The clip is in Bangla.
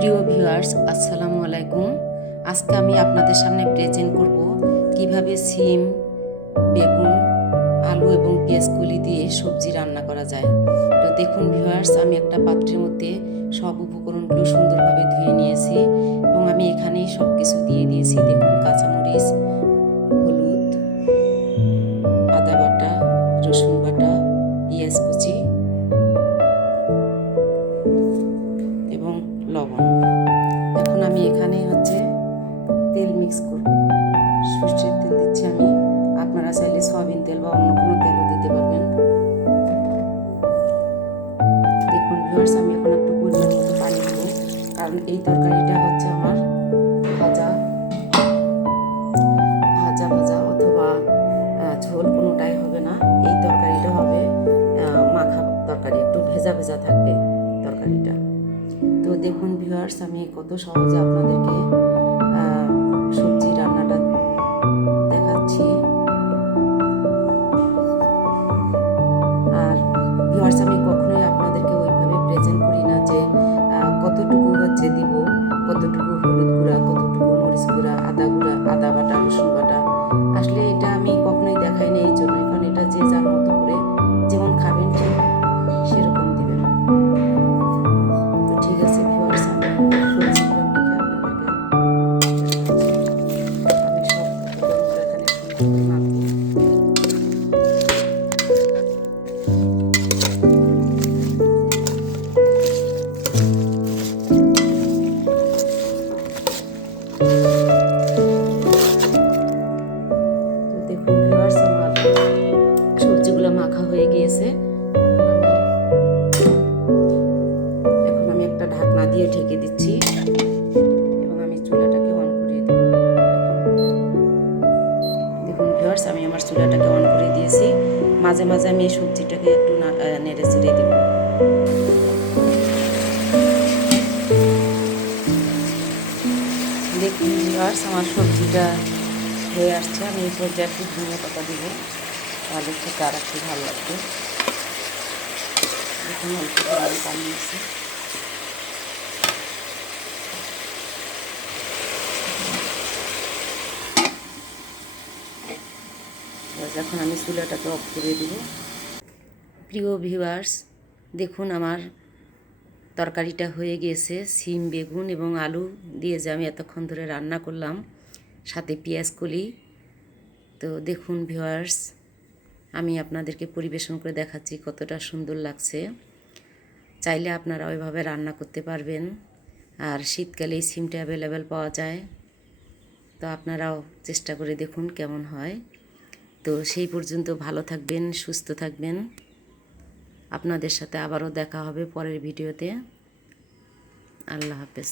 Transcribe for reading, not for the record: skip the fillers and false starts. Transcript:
প্রিয় ভিউয়ার্স, আসসালামু আলাইকুম। আজকে আমি আপনাদের সামনে প্রেজেন্ট করব কিভাবে সিম, বেগুন, আলু এবং পেঁয়াজকলি দিয়ে সবজি রান্না করা যায়। তো দেখুন ভিউয়ার্স, আমি একটা পাত্রের মধ্যে সব উপকরণগুলো সুন্দরভাবে ধুয়ে নিয়েছি এবং আমি এখানেই সব কিছু দিয়ে দিয়েছি। দেখুন, কাঁচামরিচ, হলুদ, আদা বাটা, রসুন বাটা, পেঁয়াজ কুচি এবং লবণ। এখন আমি এখানে তেল মিক্স করব। সরষের তেল দিচ্ছি আমি। আপনারা চাইলে সয়াবিন তেল বা অন্য কোনো তেলও দিতে পারবেন। দেখুন ভিউয়ার্স, আমি এখন একটু পরিমাণ মতো পানি দেবো, কারণ এই তরকারিটা আমার ভাজা ভাজা ভাজা অথবা ঝোল কোনোটাই হবে না। এই তরকারিটা হবে মাখা তরকারি, একটু ভেজা ভেজা থাকবে তরকারিটা। তো দেখুন ভিউয়ার্স, আমি কত সহজে আপনাদেরকে সবজি রান্নাটা দেখাচ্ছি। আর ভিউয়ার্স, আমি কখনোই আপনাদেরকে ওইভাবে প্রেজেন্ট করি না যে কতটুকু দিব, কতটুকু হলুদ গুঁড়া, কতটুকু মরিচ গুঁড়া, আদা বাটা, রসুন বাটা। আসলে এটা আমি কখনোই দেখাই না এই জন্য, কারণ এটা যে যার মতো করে যেমন খাবেন ঠিক সেরকম দিবেন। তো ঠিক আছে ভিউয়ার্স, আমি সবজিগুলো মেখে আপনাদেরকে আমি সব উপকরণগুলো এখানে সুন্দর করে মাখবো। দেখুন ভিউয়ার্স, আমার সবজিগুলো মাখা হয়ে গিয়েছে। এখন আমি একটা ঢাকনা দিয়ে ঢেকে দিচ্ছি এবং আমি চুলাটাকে অন করে দেব। দেখুন ভিউয়ার্স, আমি আমার চুলাটাকে অন করে দিয়েছি। মাঝে মাঝে আমি এই সবজিটাকে একটু নেড়ে চেড়ে দেব। দেখুন ভিউয়ার্স, আমার সবজিটা হয়ে আসছে। আমি এই পর্যায়ে একটু ধনিয়া পাতা দিব, তাহলে খেতে আর একটু ভালো লাগবে। দেখুন অল্প করে পানি আছে। এখন আমি চুলাটাকে অফ করে দিব। প্রিয় ভিউয়ার্স, দেখুন আমার তরকারিটা হয়ে গিয়েছে। সিম, বেগুন এবং আলু দিয়ে যে আমি এতক্ষণ ধরে রান্না করলাম, সাথে পেঁয়াজ কলি। তো দেখুন ভিউয়ার্স, আমি আপনাদেরকে পরিবেশন করে দেখাচ্ছি কতটা সুন্দর লাগছে। চাইলে আপনারা ওইভাবে রান্না করতে পারবেন। আর শীতকালে এই সিমটা অ্যাভেলেবেল পাওয়া যায়, তো আপনারাও চেষ্টা করে দেখুন কেমন হয়। তো সেই পর্যন্ত ভালো থাকবেন, সুস্থ থাকবেন। আপনাদের সাথে আবারও দেখা হবে পরের ভিডিওতে। আল্লাহ হাফেজ।